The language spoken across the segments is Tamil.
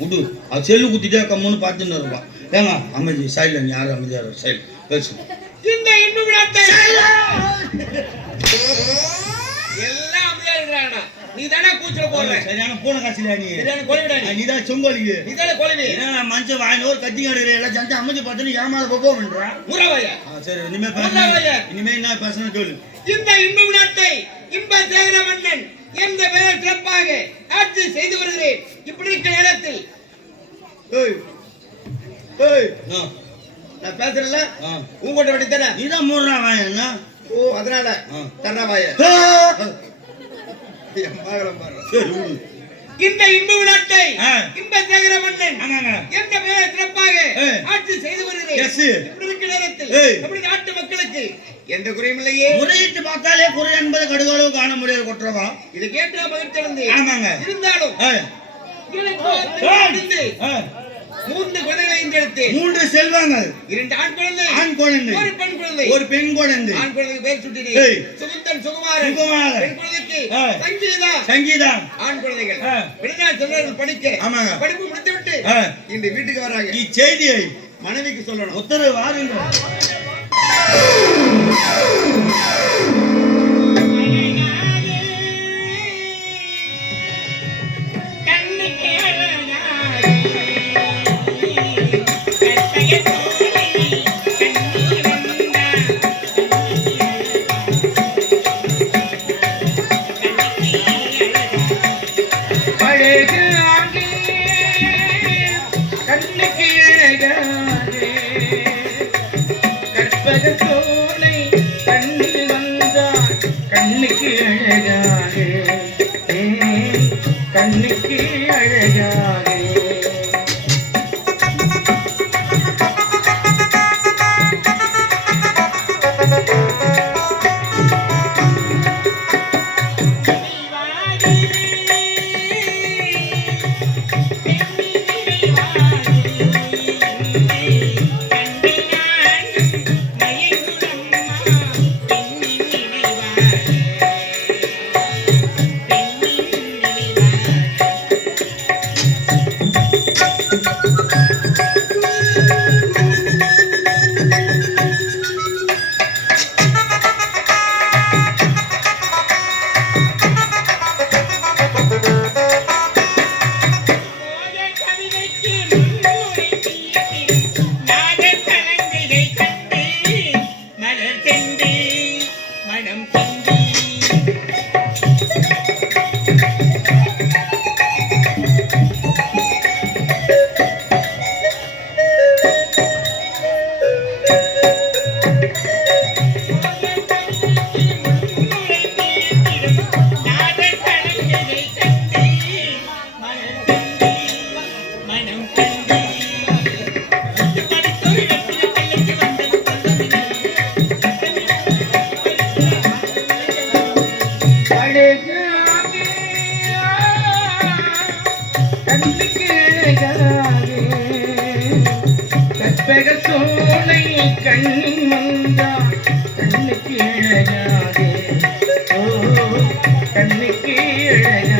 விடு. அது செல்லு குத்திட்டே கம்முன்னு பார்த்துன்னு இருப்பான். ஏங்க அமைதி சைடில் நீ யாரும் அமைதியாக சைடு பேசு. இந்த இன்ப விழாத்தை எல்லாம் அமைதியா இருக்கிறாங்கடா. நீ தானே கூச்சல போடுற. சரியான பூனை காசில நீ. சரியான கொலைவிடா நீ. நீ தான் சொங்கோலிங்க. நீ தானே கொலைவி. என்ன மஞ்சள் வாங்கி ஒரு கத்தி காடுற எல்லாம் ஜனத்தை அமைதி பார்த்துன்னு ஏமால போவோம்ன்றா. முறவாயா. சரி இனிமே பேசு. இனிமே என்ன பேசணும் சொல்லு. இந்த இன்ப விழாத்தை இன்ப சேகர மன்னன் எந்த பெயர் சிறப்பாக ஆட்சி செய்து வருகிறேன். இப்படி இருக்க நேரத்தில் நான் பேசுறேன்ல உங்கள்கிட்ட வட்டி தரேன். நீதான் மூணா வாயண்ணா. ஓ அதனால தர்றா வாய. இந்த இன்ப விழாத்தை இன்ப சேகர மன்னன் எந்த பெயர் சிறப்பாக ஆட்சி செய்து வருகிறேன். இப்படி இருக்க நேரத்தில் அப்படி நாட்டு மக்களுக்கு எந்த குறையும் இல்லையே. முறையிட்டு பார்த்தாலே குறை என்பது கடுகளவு காண முடியாது கொற்றவா. இதை கேட்டு மகிழ்ச்சி அடைந்து ஆமாங்க இருந்தாலும் மூன்று குழந்தைகளை இன்றெடுத்து மூன்று செல்வங்கள் 2 ஆண் குழந்தை ஒரு பெண் குழந்தை ஒரு பெண் குழந்தை. ஆண் குழந்தைக்கு பேர் சுட்டினீங்க சுகுந்தன் சுகுமாரன். பெண் குழந்தைக்கு சங்கீதா. ஆண் குழந்தைகள் வெளிநாடு செல்வர்கள் படிக்க ஆமாங்க படிப்பு முடித்து விட்டு இந்த வீட்டுக்கு வராங்க. இச்செய்தியை மனைவிக்கு சொல்லணும். உத்தரவு வாருங்க. கண்ணுக்கு அழகாக சோலை கண்ணின் மந்தா கண்ணுக்கு அழகாக ஓ கண்ணுக்கு அழகாக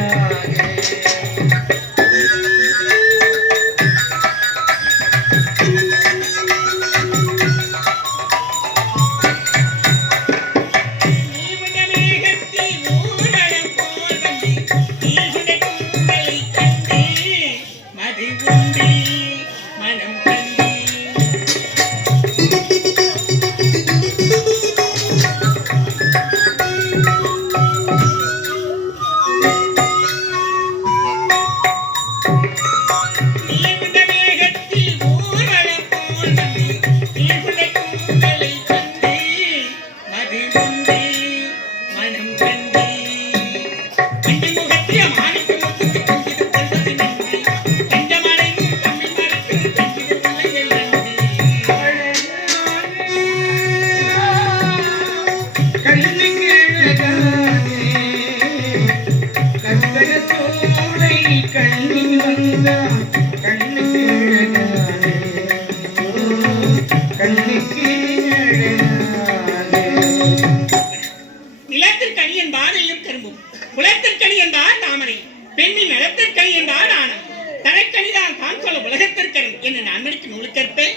குலத்திற்கனி என்பார் தாமரை, பெண்ணின் நலத்திற்கனி என்பார் ஆனம். தனக்கனிதான் என்ன நான் மணிக்கு நூலுக்கற்பேன்.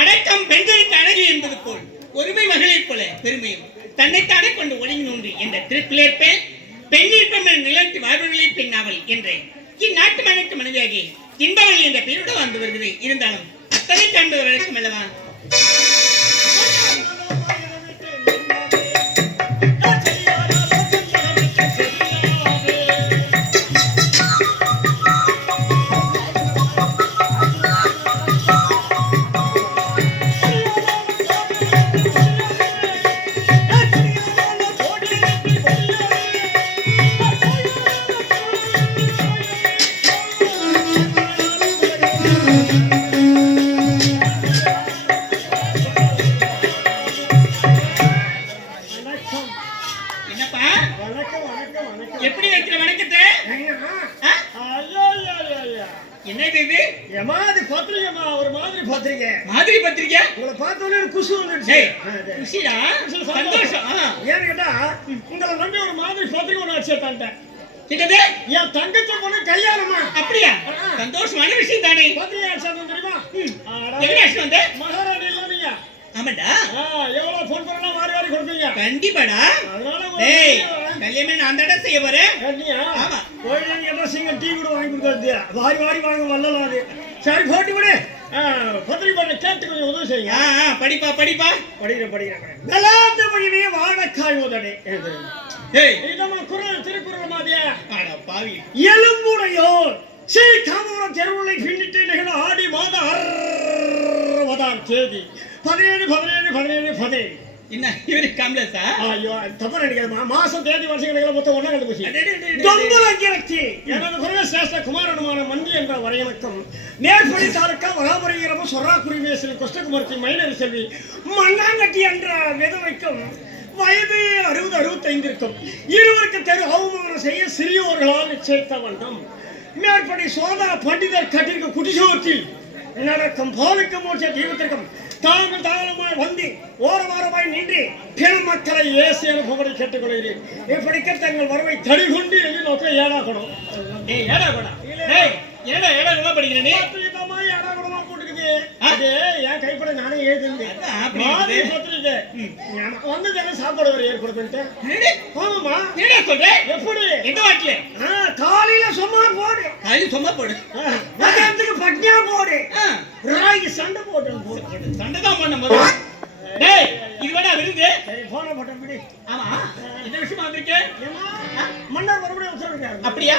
அடக்கம் பெண்களுக்கு அழகு என்பது போல் ஒருமை மகளிர் போல பெருமையும் தன்னைத்தானே கொண்டு ஒழுங்கி நோன்றி என்ற திருப்பிலேற்பேன். பெண்ணிற்பம் நிலத்து வாழ்வுகளை பெண்ணாவல் என்ற இந்நாட்டு மனைக்கு மனைவியாகி இன்பவள் என்ற பெயரோடு வாழ்ந்து வருகிறது. இருந்தாலும் அத்தனை காண்பது வழக்கம் அல்லவா? எப்படி வைக்கிற வணக்கத்தை? என்னது இது? மாதிரி பத்திரிக்கைமா, ஒரு மாதிரி பத்திரிக்கை. மாதிரி பத்திரிக்கை? உங்களை பார்த்தோன்னே குஷி வந்துடுச்சு. குஷிடா? சந்தோஷம். ஏன்னு கேட்டா உங்களை நம்பி ஒரு மாதிரி பத்திரிக்கை ஒன்று வச்சு தந்தேன். கிட்டது என் தங்கச்சி பொண்ணு கல்யாணமா? அப்படியா? சந்தோஷமான விஷயம் தானே. பத்திரிக்கை அடிச்சு தெரியுமா? எங்க அடிச்சு வந்த? மகாராணி இல்ல நீங்க? ஆமாடா. எவ்வளவு போன் பண்ணலாம் வாரி வாரி கொடுப்பீங்க. கண்டிப்பாடா. டேய் கல்யாணம் நான் தான்டா செய்ய போறேன். ஆமா. கோயிலுக்கு என்ன சிங்க டீ கூட வாங்கி கொடுக்கறது. வாரி வாரி வாங்க வல்லலாம் அது. சரி போட்டு விடு. பத்திரிக்கை பண்ண கேட்டு கொஞ்சம் உதவி செய்யுங்க. படிப்பா படிப்பா. படிக்கிறேன். நலாந்த மொழியே வாழக்காய் உதடே. ஏய் இதமா குரல் திருக்குறள் மாதிரியா? அட பாவி. எலும்புடையோர் ஸ்ரீ காமராஜ் தெருவுளை பின்னிட்டு நிகழ ஆடி மாத 60ஆம் தேதி 17 என்ன இவரு கம்லஸா? ஐயோ தப்பு நினைக்காதமா. மாசம் தேதி வருஷங்கள் மொத்தம் ஒண்ணா கண்டு போச்சு. தொம்பலங்கிரத்தி எனது குரல் சிரேஷ்ட குமாரனுமான மந்தி என்ற வரையணக்கம் நேர்படி தாலுக்கா வராபரிகரமும் சொர்ரா குருவேசில் கிருஷ்ணகுமார்த்தி மைனர் செல்வி மண்ணாங்கட்டி என்ற விதவைக்கும் வயது 60-65 இருக்கும். இருவருக்கு தெரு அவமானம் செய்ய சிறியோர்களால் நிச்சயித்த வண்ணம் மேற்படி சோதா பண்டிதர் கட்டிருக்கும் குடிசோற்றில் நடக்கும் பாலுக்கு மூச்ச தீபத்திற்கும் தாங்கள் தாராளமாய் வந்து ஓரவாரமாய் நின்று பிற மக்களை ஏசி அனுபவங்களை கேட்டுக்கொள்கிறேன். இப்படிக்க தங்கள் வரவை தடிகொண்டு எதிர்நோக்க ஏடாக்கணும். ஏடாகுடமா போட்டுக்குது. அது என் கைப்பட நானே எழுதுந்தேன். வந்தது சாப்பாடு வர ஏற்படுத்து. ஆமாமா எப்படி எந்த வாட்டில காலையில சும்மா போடு. சும்மா போடு. மதியானத்துக்கு பட்டியா போடு. ராய்க்கு சண்டை போட்டு சண்டை தான் பண்ண போதும். டேய் இது வேணா விருந்து. சரி போன போட்ட விடு. ஆமா இந்த விஷயமா வந்திருக்கேன். மன்னர் மறுபடியும் உத்தரவிட்டாரு. அப்படியா?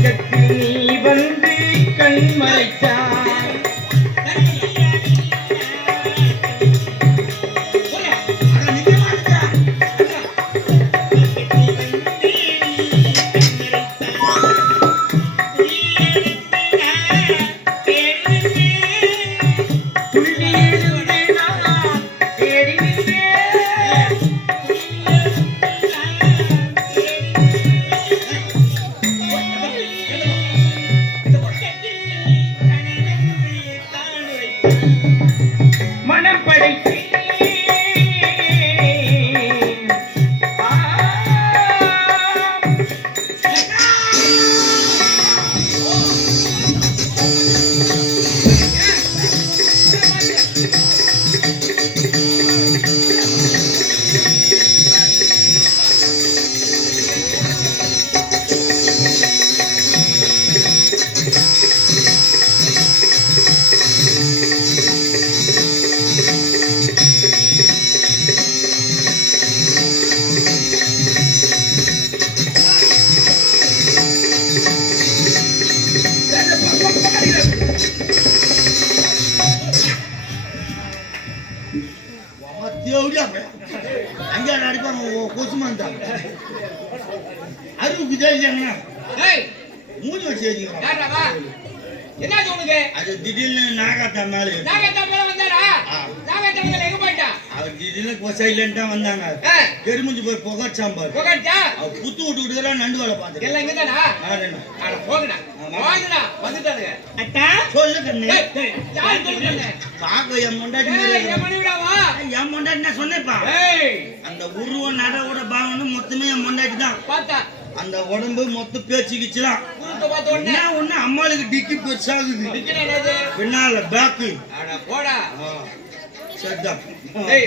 பக்கத்தில் நீ வந்து கண் மறைத்தாய் மனம் படைத்து அங்கே அடிப்பாங்க கொசுமான் தான் அருவுக்கு தெரிஞ்சாங்கண்ணா மூஞ்சி வச்சு எழுதிக்கிறோம். என்ன உனக்கு அது திடீர்னு நாகாத்தா மேலே வந்தாரா எங்க போயிட்டா அவர் திடீர்னு கொசைலன்ட்டா வந்தாங்க. கெருமுஞ்சி போய் புகட் சாம்பார் அவர் புத்து விட்டுக்கிட்டு நண்டு வேலை பார்த்து எல்லாம் இங்கதானா போகடா வந்துட்டாருங்க சொல்லு கண்ணு யாரு சொல்லுங்க பாக்க என் முண்டாட்டி என் முண்டாட்டி நான் சொன்னேப்பா. அந்த உருவம் நடவோட பாவனும் மொத்தமே என் முண்டாட்டி தான். பார்த்தா அந்த உடம்பு மொத்த பேச்சுக்கிச்சுலாம் ஒண்ணு அம்மாளுக்கு டிக்கி பெருசாகுது பின்னால பேக்கு போடா சரிதான்.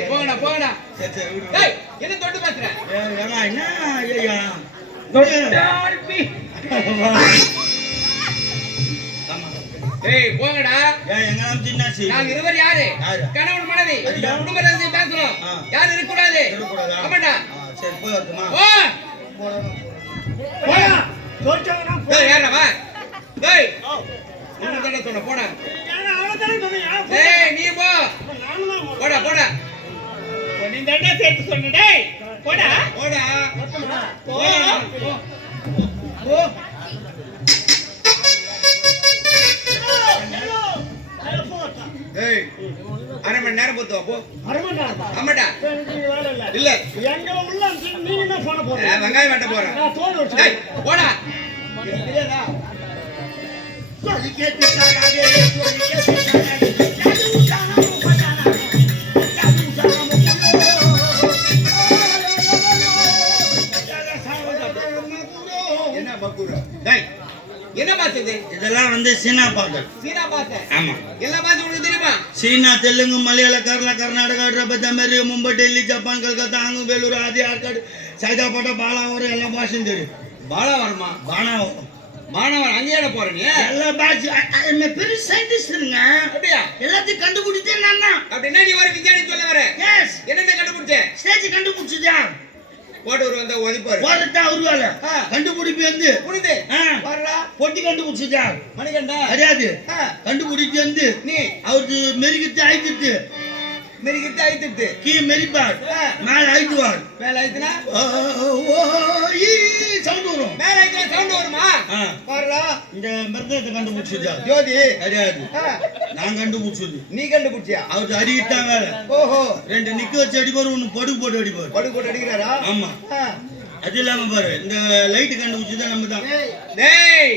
போங்கடா போங்கடா என்ன தொட்டு பேசுற என்ன ஐயா போங்கடா எங்க சின்னாச்சு நாங்க இருவர் யாரு கணவன் மனைவி குடும்ப ரகசியம் பேசணும் யாரும் இருக்க கூடாது ஆமாடா சரி போய் வரட்டுமா போடா தோற்றவனா யாரா வா உனக்கு தான சொன்ன போடா நீ போ போடா போடா நீ தானே சேர்த்து சொன்ன டேய் போடா போடா போ அரை மணி நேரம் பொறுத்துவா போ அரமண்டா ஆமாடா வேலை இல்ல இல்ல எங்க உள்ள நீங்க என்ன பண்ண போறீங்க வெங்காயம் வெட்ட போறேன் நான் தோல் வச்சு போடா சொல்லி கேட்டு சாகாதே சொல்லி கேட்டு சாகாதே யாரு சாகாம போட்டானா யாரு சாகாம என்ன மக்குரு டேய் என்ன பாஸ் இது இதெல்லாம் வந்து சீனா பாட்டு. சீனா பாஸ் ஆமா எல்லா பாஸ் உனக்கு தெரியுமா சீனா தெலுங்கு மலையாள கேரளா கர்நாடகா ஹைதராபாத் தமிழ் மும்பை டெல்லி ஜப்பான் கல்கத்தா ஆங்கு வேலூர் ஆதி ஆற்காடு சைதாப்பேட்டை பாலாவரம் எல்லா பாஷையும் தெரியும். பாலாவரமா பானாவரம் மாணவர் அங்கேயே போற நீ எல்லா பாஷை என்ன பெரிய சயின்டிஸ்ட்ங்க அப்படியா எல்லாத்தையும் கண்டுபிடிச்சேன் நான் தான். அப்படின்னா நீ ஒரு விஞ்ஞானி சொல்ல வர எஸ் என்னென்ன கண்டுபிடிச்ச ஸ்டேஜ் கண்டுபிடிச்சதா ஓடூர் வந்தா ஒதிப்பாரு ஓடத்தா உருவால கண்டுபிடிப்பு வந்து புரியுது வரடா பொட்டி கண்டுபிடிச்சதா மணிகண்டா அறியாது கண்டுபிடிச்சு வந்து நீ அவருக்கு மெருகிட்டு ஆயிட்டு மெரிக்கிட்டு ஆயிட்டு கீ மெரிப்பார் மேல ஆயிட்டுவார் மேல ஆயிட்டுனா சவுண்ட் வரும் மேல ஆயிட்டுனா சவுண்ட் வருமா வரடா இந்த மருந்தத்தை கண்டுபிடிச்சதா ஜோதி அறியாது நான் கண்டுபிடிச்சது நீ கண்டுபிடிச்சியா அவருக்கு அறிவித்தான் வேலை. ஓஹோ ரெண்டு நிக்க வச்சு அடிப்பாரு ஒண்ணு படுகு போட்டு அடிப்பாரு படுகு போட்டு அடிக்கிறாரா ஆமா அது இல்லாம பாரு இந்த லைட் கண்டுபிடிச்சதான் நம்ம தான். டேய்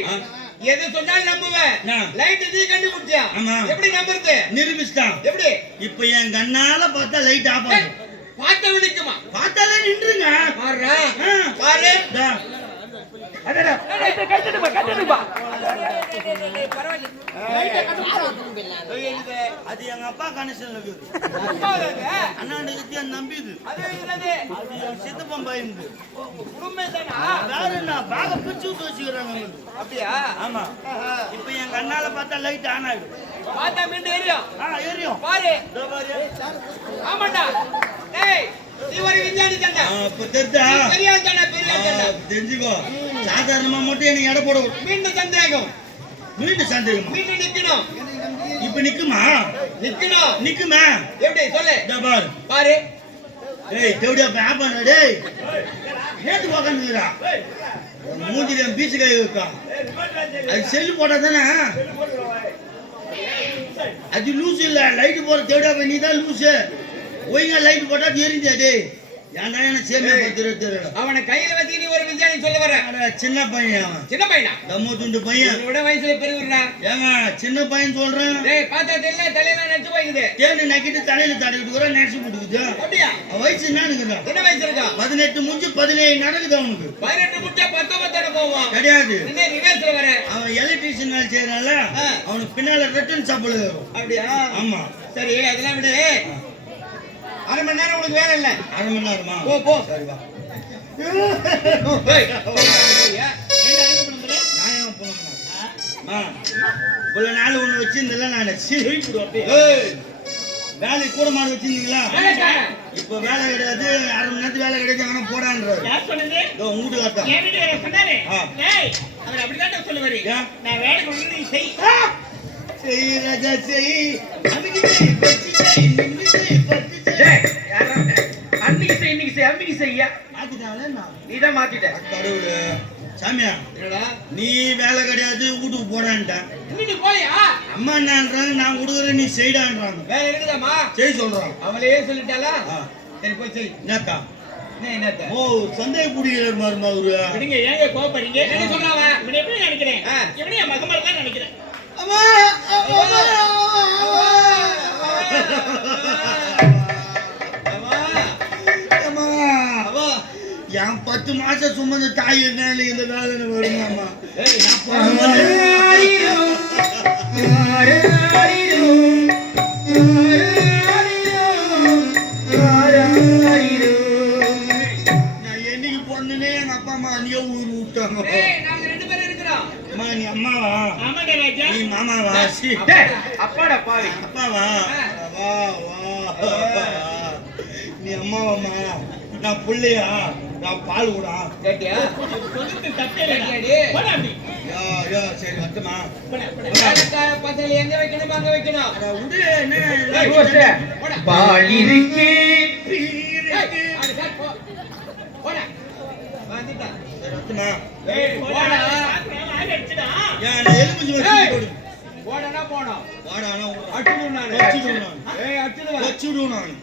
எதை சொன்னாலும் நம்புவேன் ஆ. லைட் நீ கண்டுபிடிச்சியா ஆமா. எப்படி நம்புறது நிரூபிச்சிட்டான். எப்படி இப்ப என் கண்ணால பார்த்தா லைட் ஆஃப் ஆகும். பார்த்த விழிக்குமா பார்த்தாலே நின்றுங்க. பாருடா ஆ. பாரு இதா. அதடா கட்டடுப்பா அது எங்க அப்பா கனெக்ஷன்ல இருக்குது. அண்ணாண்ட கிட்ட நம்பிது. அது என்னது அது என் சித்தப்பன் பையன். உண்மை தானா வேற என்ன பாக பிச்சு வச்சுக்கிறாங்க. அப்படியா ஆமா. இப்ப என் கண்ணால பார்த்தா லைட் ஆன் ஆயிடும். பார்த்தா மீண்டும் எரியும் எரியும். பாரு இதோ பாரு. ஆமாண்டா டேய் நீ ஒரு விஞ்ஞானி தானே. இப்ப தெரிஞ்சா பெரிய ஆள் தானே, பெரிய ஆள் தானே. தெரிஞ்சுக்கோ. சாதாரணமா மட்டும் எனக்கு எடை போட மீண்டும் சந்தேகம். மீண்டும் சந்தேகமா? மீண்டும் நிக்கணும். இப்ப நிக்குமா? நிக்கணும். நிக்குமா? எப்படி சொல்லு. இதோ பாரு. பாரு. டேய் தேவடியா பாப்பா டேய். நேத்து உட்காந்துக்கிறா. மூஞ்சில பீச்சு கை வைக்கா. அது செல்லு போட்டா தானே? அது லூஸ் இல்ல. லைட் போற தேவடியா நீ தான் லூஸ். ஒய்ங்க லைட் போட்டா எரிஞ்சா டேய். ஏன்டா என்ன சேமியா பத்திர அவனை கையில வச்சு நீ ஒரு விஞ்ஞானி சொல்ல வர. சின்ன பையன் அவன். சின்ன பையனா? தம்மு துண்டு பையன். விட வயசுல பெரியவரா. ஏங்க சின்ன பையன் சொல்றேன். டேய் பார்த்தா தெரியல, தலையில நெச்சு போயிடுது. தேனி நக்கிட்டு தலையில தடவிட்டு கூட நேசி போட்டுக்குது. அப்படியா? வயசு என்னன்னு என்ன வயசு இருக்கா? 18 முடிஞ்சு 17 நடக்குது அவனுக்கு. 18 முடிச்சா 19 போவான். கிடையாது. என்ன ரிவர்ஸ்ல வர? அவன் எலக்ட்ரிஷியன் வேலை செய்யறான்ல, அவனுக்கு பின்னால ரிட்டர்ன் சப்பல் வரும். அப்படியா? ஆமா. சரி அதெல்லாம் விடு. 1/2 மணி நேரம் உனக்கு வேலை இல்ல. 1/2 மணி நேரமா? போ போ. சரி வா. ஏய் ஏன்டா அழுகு பண்ணுற? நான் ஏன் போனேன்? இவ்வளவு நாள் ஒண்ணு வச்சிருந்தல நான் வேலை கூட மாடு வச்சிருந்தீங்களா? இப்ப வேலை கிடையாது, 1/2 மணி நேரத்துக்கு வேலை கிடையாது. ஆனா போடான்றாரு. யார் சொன்னது? உங்க வீட்டு காட்டா. என் வீட்டுல சொன்னாரு. ஆ. டேய் அவர் அப்படிதான் சொல்லுவாரு. ஏன்? நான் வேலை கொண்டு நீ செய். செய் ராஜா செய். அன்னைக்கு செய், பச்சி செய், நிம்மி செய், பச்சி செய். டேய் யாரா? அன்னைக்கு செய்யா. மாத்திட்டாங்களே நான். நீ தான் மாத்திட்ட. கடவுளே. சாமியா என்னடா? நீ வேலை கிடையாது வீட்டுக்கு போடான்ட்டேன். நீ போறியா? அம்மா என்னன்றாங்க, நான் கொடுக்குறேன் நீ செய்டான்றாங்க. வேலை இருக்குதாமா? செய் சொல்றான். அவளே சொல்லிட்டாளா? சரி போய் செய். என்னக்கா? என்னத்த? ஓ சந்தேக குடிக்கிறார் மாருமா அவரு. விடுங்க, ஏங்க கோவப்படுறீங்க? என்ன சொல்றாவ? இவனை எப்படி நினைக்கிறேன்? இவனை என் மகமாரி தான் நினைக்கிறேன். அம்மா என் 10 மாசம் சுமந்த தாய் இருந்தாலும் இந்த வேதனை வருமாமா. நான் என்னைக்கு பொண்ணுனே எங்க அப்பா அம்மா அன்னைக்கே ஊர் விட்டாங்க. நாங்க 2 பேரும் இருக்கிறோம். அம்மா நீ அம்மாவா? ஆமாடா ராஜா. நீ மாமாவா? அப்பாடா பாவி. அப்பாவா? வா வா. நீ அம்மாவாம்மா? நான் புள்ளையா? நான் பால் விடா. கேட்டியா? சொல்லுறது தப்பே இல்லடா. கேட்டியாடி? போடா அப்படி. யா சரி வரட்டுமா? போடா போடா. வேலைக்கார பசங்களை எங்க வைக்கணும் அங்க வைக்கணும். அட விடு என்ன போடா. பாலிருக்கே அது சார் போ. போடா. வந்துட்டா. சரி வரட்டுமா? ஏய் போடா. ஆள அடிச்சுடா. நான் எலுமிச்சு வச்சு போடு. போடனா போணும். வாடானா அடிச்சிடுவேன் நானு. வச்சிடுவேன் நான். ஏய் அடிச்சிடுவேன். வச்சிடுவேன் நான்.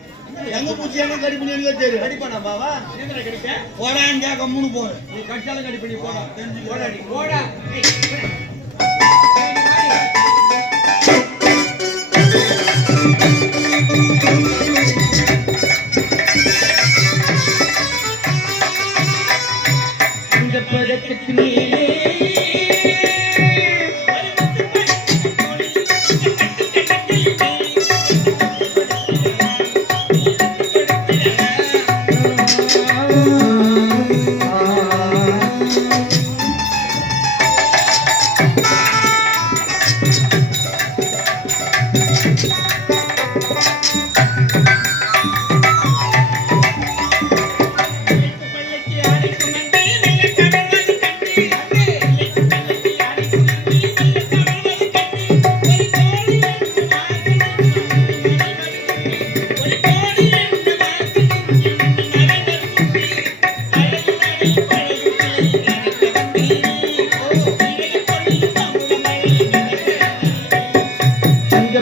எங்க பூச்சி எங்க கடி பண்ணி எனக்கு தெரியும். அடிப்பானா பாவா? என்னடா கிடைக்க? போடான்னு கேட்க மூணு போறேன். நீ கடிச்சாலும் கடி பண்ணி போடா. போடா நீ போடா. ஏய் போடா. இந்த பதக்கத்திலே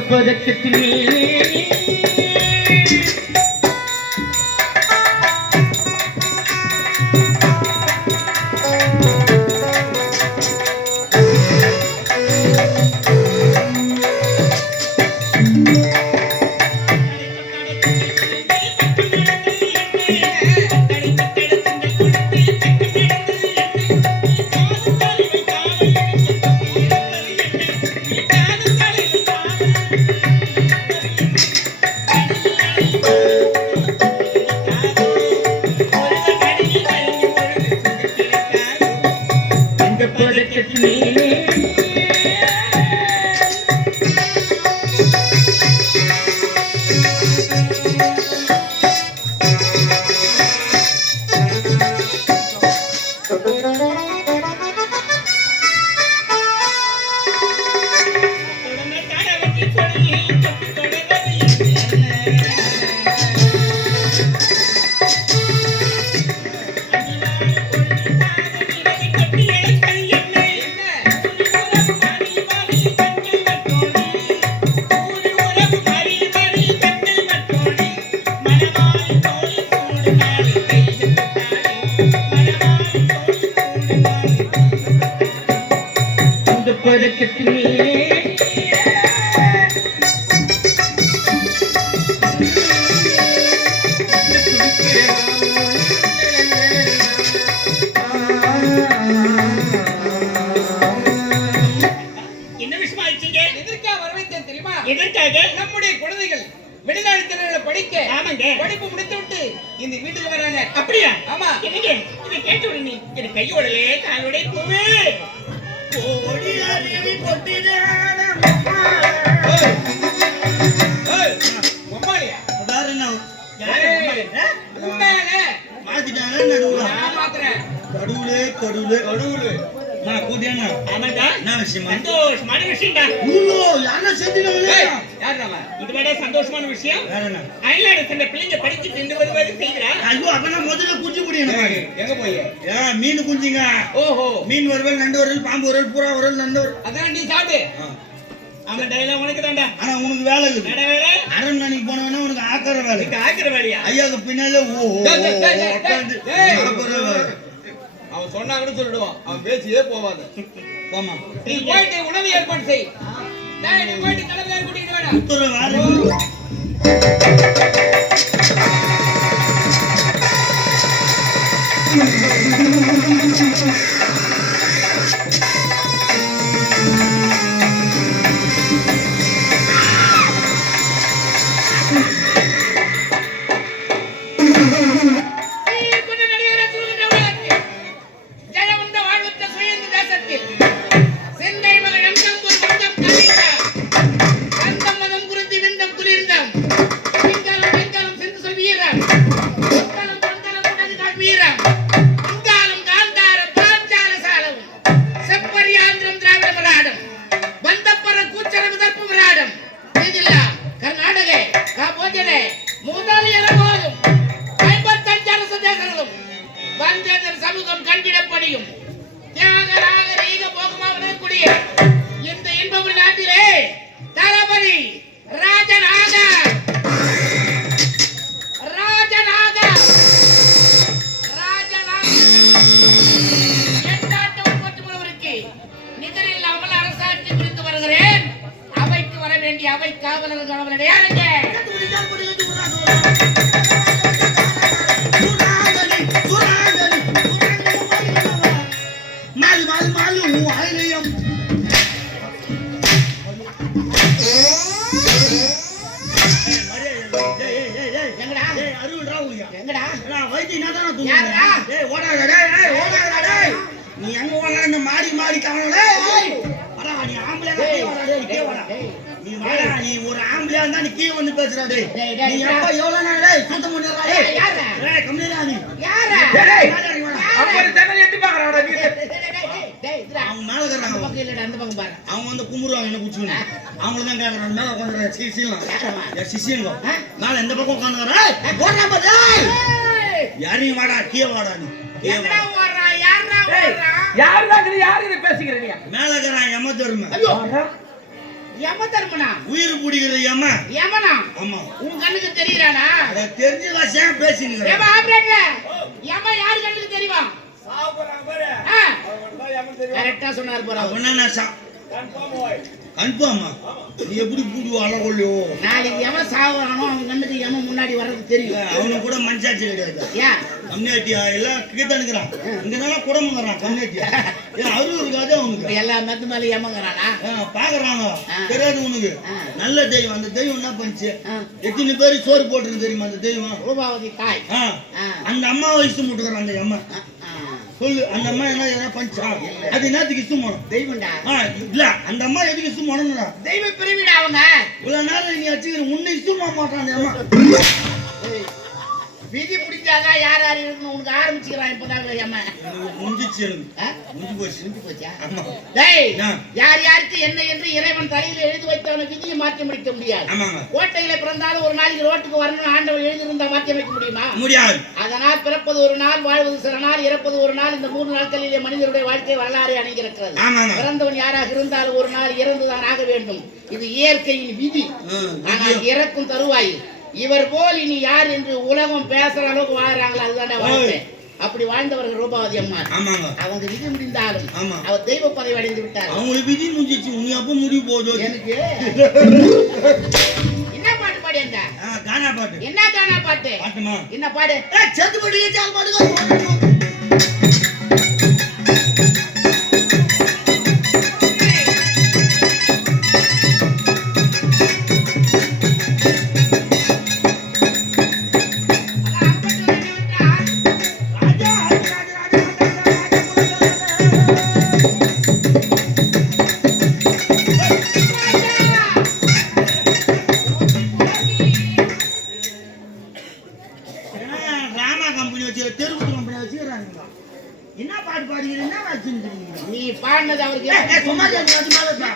பதக்கத்திலே பதக்கத்திலே படிக்க ஆமாங்க. படிப்பு முடித்து விட்டு இந்த வீட்டுக்கு வராங்க. அப்படியா? ஆமா. என்னங்க இதை கேட்ட உடனே எனக்கு கையோடலே காலோட போவே ஓடி அருவி கொட்டினே பொம்மாலியா? வேற என்ன உண்மையாங்க மாத்திட்டாங்க நடுவுல நான் மாத்துறேன். கடவுளே கடவுளே கடவுளே நான் கூட்டியானா ஆமாண்டா. என்ன விஷயமா சந்தோஷமான விஷயம்டா. ஐயோ யாரா செஞ்சினாங்களே யார் நாம? இது விட சந்தோஷமான விஷயம். வேற என்ன அயலாட தந்த பிள்ளைங்க படிச்சுட்டு இந்த வருவாரு செய்கிறா. ஐயோ அப்ப முதல்ல குஞ்சு முடியணும் எங்க போய்? மீன் குஞ்சுங்க ஓஹோ, மீன் வருவல் நண்டு வருவல் பாம்பு வருவல் புறா வருவல் நண்டு வருவல் அதான் நீ சாப்பிடு. ஆமாண்டா எல்லாம் உனக்கு தாண்டா. ஆனா உனக்கு வேலை இருக்குது நட வேலை அரண்மனைக்கு போனவனா உனக்கு ஆக்கிற வேலை இங்க ஆக்கிற வேலையா? ஐயாவுக்கு பின்னால உட்காந்து அவன் சொன்னாங்கன்னு சொல்லிடுவான். அவன் பேசியே போவாத. போமா நீ போயிட்டு உணவு ஏற்பாடு செய். டேய், நீ போயிட்டு தலைவர் கூட்டிட்டு வாடா. உத்தர வேலை சமூகம் கண்டிடப்படியும் தியாக ரீக போகமாக கூடிய இந்த இன்பம் நாட்டிலே தளபதி ராஜனாக எந்நாட்டம் போட்டுள்ளவருக்கு நிகரில்லாமல் அரசாட்சி புரிந்து வருகிறேன். அவைக்கு வர வேண்டிய அவை காவலர்கள் அவர்களுடைய நீ எங்க ஓடா இந்த மாடி மாடி காணல நீ ஆம்பளை நீ வாடா நீ ஒரு ஆம்பளையா இருந்தா நீ கீழே வந்து பேசுறா டேய் நீ எப்ப எவ்வளவு நாள் டேய் சுத்தம் பண்ணிடுறா டேய் கம்மியா நீ அவன் ஜன்னல் எட்டி பார்க்கறாடா நீ. அவங்க மேல இருக்காங்க அவங்க வந்து குமுறுவாங்க என்ன குச்சுன்னு அவங்கள தான் கேக்குறாங்க மேல உட்கார்ந்து சிசிலாம் சிசிங்க மேல எந்த பக்கம் உட்கார்ந்துறா ஓடா பாரு யாரையும் வாடா கீழே வாடா நீ யாரு இத பேசிக்கிற நீ? மேல இருக்கிறான் யம தர்ம யம தர்மனா உயிர் புடிக்கிற யம யமனா ஆமா உன் கண்ணுக்கு தெரியறானா? அத தெரிஞ்சு வாசியா பேசினீங்க ஏமா ஆபரேட்டர் யம யார் கண்ணுக்கு தெரியுமா? சாவுறான் பாரு. அவன் தான் யமன் தெரியும். கரெக்ட்டா சொன்னார் போறா. அவனா கன்ஃபார்ம் ஓய். கன்ஃபார்மா நீ எப்படி பூடு அலகொள்ளியோ நாளைக்கு எவன் சாவறானோ அவன் கண்ணுக்கு எவன் முன்னாடி வர்றது தெரியும். அவனுக்கு கூட மனசாட்சி கிடையாது ஏன் கம்யூனிட்டியா எல்லாம் கீழ்த்தானுக்குறான் இங்கதான் குடம்புங்கிறான் கம்யூனிட்டியா அவரும் இருக்காது அவனுக்கு எல்லா மெத்து மேல ஏமாங்கறானா? பாக்குறாங்க தெரியாது உனக்கு நல்ல தெய்வம் அந்த தெய்வம் என்ன பண்ணுச்சு எத்தனை பேரு சோறு போட்டுருக்கு தெரியுமா அந்த தெய்வம் ரூபாவதி தாய். அந்த அம்மா வயசு முட்டுக்கிறான் அந்த அம்மா சொல்லு அந்த அம்மா என்ன பண்ணிச்சா அது என்னத்துக்கு இஷ்டம் போனோம் தெய்வம்டா. இல்ல அந்த அம்மா எதுக்கு இஷ்டம் போனோம்டா தெய்வ பிரிவிடா அவங்க. இவ்வளவு நேரம் நீ வச்சுக்கிற உன்னை இஷ்டம் போக மாட்டான் அந்த அம்மா விதி பிடிச்சாதான் யார் யார் இருக்கணும் உனக்கு ஆரம்பிச்சுக்கிறான் இப்பதான் ஏமா முடிஞ்சிச்சு எனக்கு முடிஞ்சு போச்சு முடிஞ்சு போச்சா? ஆமா டேய் ஆ. யார் யாருக்கு என்ன என்று இறைவன் தலையில எழுதி வைத்தவன விதியை மாற்றி முடிக்க முடியாது. ஆமாங்க கோட்டையில பிறந்தாலும் ஒரு நாளைக்கு ரோட்டுக்கு வரணும் ஆண்டவன் எழுதியிருந்தா மாற்றி அமைக்க முடியுமா? முடியாது அதனால் பிறப்பது ஒரு நாள் வாழ்வது சில நாள் இறப்பது ஒரு நாள் இந்த 3 நாட்களிலே மனிதனுடைய வாழ்க்கை வரலாறு அணைகிறது. ஆமாங்க பிறந்தவன் யாராக இருந்தாலும் ஒரு நாள் இறந்துதான் ஆக வேண்டும். இது இயற்கையின் விதி. ஆனால் இறக்கும் தருவாயில் இவர் போல் இனி யார் என்று உலகம் பேசுற அளவுக்கு வாழ்றாங்களா அதுதானே வாழ்க்கை. அப்படி வாழ்ந்தவர்கள் ரூபாவதி அம்மா. ஆமாங்க அவங்க விதி முடிந்தாலும் ஆமா அவர் தெய்வ பதவி அடைந்து விட்டார். அவங்களுக்கு விதி முடிஞ்சிச்சு உனக்கு அப்ப முடிவு போதோ எனக்கு என்ன பாட்டு பாடி அந்த கானா பாட்டு என்ன கானா பாட்டு பாட்டுமா என்ன பாடு? செத்து பாட்டு சால் பாட்டு வச்சு தெருவுக்கு கம்பெனி வச்சுக்கிறாங்க. என்ன பாட்டு பாடுகிறீங்க? என்ன வச்சுருக்கீங்க? நீ பாடினது அவருக்கு சும்மா கேட்டு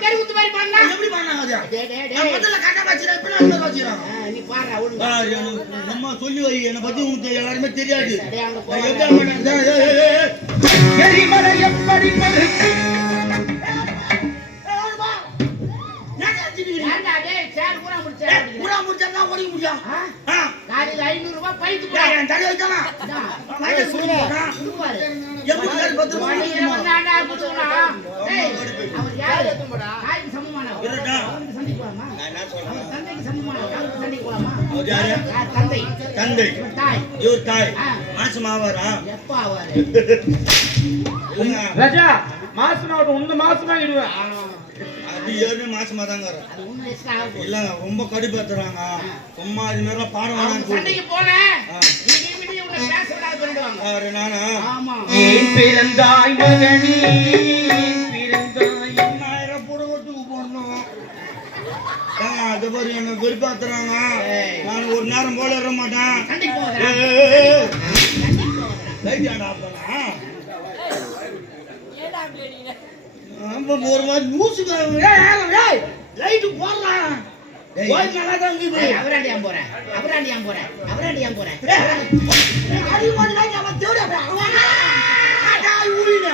தெருவுத்து மாதிரி பாடினா எப்படி பண்ணாங்க அது? டேய், டேய், நான் டேய். முதல்ல கண்ணை வச்சுறேன், இப்ப நான் வச்சுக்கிறாங்க. நீ பாடுறா ஒழுங்கா. பாரு, எனக்கு அம்மா சொல்லி வை, என்னை பத்தி உனக்கு எல்லாருமே தெரியாது. டேய், அங்க நான் போகாத. எப்படி பண்ணேன்? ஏய், ஏய், ஏய், ஏய். எரிமலை எப்படி படுத்து ஏன்டா டேய், சேர் பூரா முடிச்சா ஏய், பூரா முடிச்சாதான் ஓடிக்க முடியும். ஆ, காலையில 500 ரூபாய் பைத்து ஏய், போடா. என் தலையை வைக்காம. ஏய், சூரே, குடுப்பாரு. எப்படி கால் பத்து ரூபா உடனே கொடுக்கணுமா? வந்தாண்டா குடுக்குறா. டேய், அவர் யாரு? தாய்க்கு சமமானவர். இருடா. அவருக்கு சண்டைக்கு போலாமா? நான் என்ன சொல்றேன்? அவர் தந்தைக்கு சமமானவர். அவருக்கு சண்டைக்கு போலாமா? அவர் யாரு? யார் தந்தை? தந்தை. இவர் தாய். இவர் தாய். ஆ. மாசம் ஆவாரா? எப்ப ஆவாரு? இல்லைங்க. ராஜா மாசமாவட்டும் இந்த மாசமாகிடுவேன். அது ஏழு மாசமா தாங்க. அது ஒண்ணும் extra ஆக போகுது. இல்லங்க, ரொம்ப கடுப்பேத்துறாங்க. சும்மா இது மாதிரிலாம் பாடம் அவங்க வேணாம். சண்டைக்கு போல ஆ. விடிய விடிய உன்னை பேச விடாது பண்ணிடுவாங்க. யாரு நானா? ஆமா. ஏன் பிறந்தாய் மகனே ஏன் பிறந்தாய்? 1000 புடவத்துக்கு போடணும். அது பாரு என்ன வெறுப்பாத்துறாங்க. நான் ஒரு நேரம் போல இருக்க மாட்டேன். சண்டைக்கு போகாத. ஏய், ஏய், ஏய். சண்டைக்கு போகாத. லைட் ஏன்டா ஆஃப் பண்ணா? ஆமா, ஒரு மாதிரி லூசுங்க. ஏய், லைட் போடுறான். ஓய் நல்லா தான் இருக்குது. ஏய், அவராண்டியா போறேன். அவராண்டியா போறேன். அவராண்டியா போறேன். அதிகமான லைட் அவன் தேவடா போ. டேய் ஊரிடா.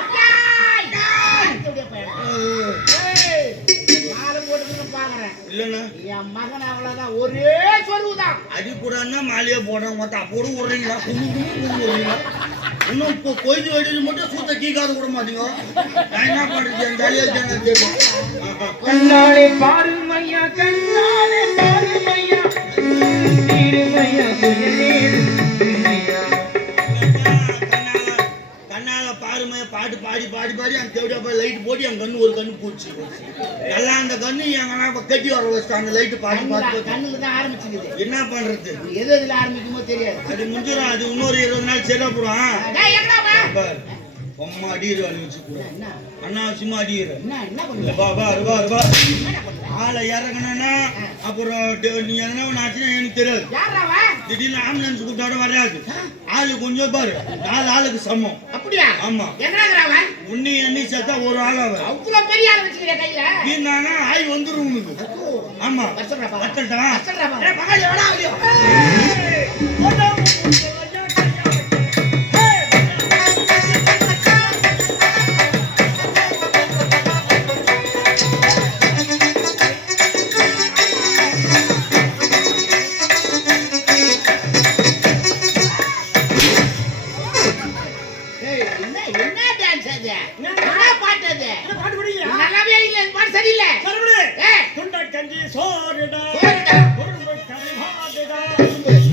அடுத்தபடியா போயிடு. ஏய், மாலை போட்டுக்கிட்டு பாக்குறேன். இல்லண்ணா, என் மகன் அவ்வளவுதான். ஒரே சொருவுதான். அடி கூடாதுன்னா மாலையே போடுறேன். மொத்தம் அப்போடு விடுறீங்களா? விடுறீங்களா? இன்னும் இப்போ கொய்து வெடியில் மட்டும் சூத்த கீக்காது விட மாட்டீங்க. நான் என்ன பண்றது? என் தலையை தெரியும். கண்ணாலே பாருமையா கண்ணாலே பாருமையா திருமையா துயரேமையா. கண்ணால பாருமையா பாட்டு பாடி பாடி பாடி அந்த தேவடியா போய் லைட் போட்டு என் கண்ணு ஒரு கண்ணு போச்சு. நல்லா அந்த கண்ணு எங்கன்னா கட்டி வர வச்சுட்டான். அந்த லைட்டு பாட்டு பாட்டு கண்ணுக்கு தான் ஆரம்பிச்சுக்குது. என்ன பண்றது? எது எதுல ஆரம்பிக்குமோ தெரியாது. அது முடிஞ்சிடும். அது இன்னொரு 20 நாள் சரியா போடும். டேய், எங்கடா வா? பாரு, அம்மா அடிக்கிற வேலை வச்சுக்கூட என்ன அண்ணாவசியமா அடிக்கிற. என்ன இல்ல பண்ணுவ? பா பா பா பா என்ன பண்ணுவ? ஆளை இறங்கணும்னா அப்புறம் நீ எதனா ஒன்று ஆச்சுன்னா எனக்கு தெரியாது. யாரா வா? திடீர்னு ஆம்புலன்ஸ் கூப்பிட்டாட வராது. ஆளு கொஞ்சம் பாரு, 4 ஆளுக்கு சமம். அப்படியா? ஆமா, எங்கடா வா? உன்னி எண்ணி சேர்த்தா ஒரு ஆள் அவன். அவ்வளவு பெரிய ஆள் வச்சுக்கிற கையில. நீந்தானா ஆய் வந்துரும் உனக்கு. ஆமா, வச்சிடுறா வச்சட்டா. வச்சிடுறா பா. ஏய் பகாஜி வாடா வெளிய. ஏய், என்ன டான்ஸ் அது? என்ன பாட்டு அது? என்ன பாட்டு படிக்கிறா? நல்லாவே இல்ல, இந்த பாட்டு சரியில்லை. சரவணே, ஏய், துண்டை கஞ்சி சோறுடா, சோறுடா. குறும்பு கறி மாடுடா,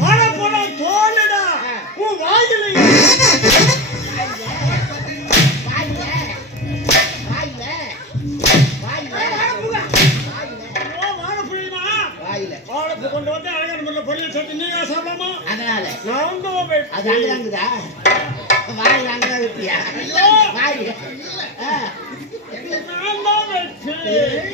வாழைப்பழ தோலுடா, உன் வாயில வாயில, வாயில, வாயில, வாயில. வாழைப்புழியுமா? வாயில. வாழைப்பூ கொண்டு வந்து அழகான முறையில் பொரியல் சேர்த்து நீங்க சாப்பிடலாமா? அதனால நான் வந்து அது அங்கதாங்குதா? வாயில அங்கதான் வைப்பியா? வாயில. நான் தான் வச்சேன்.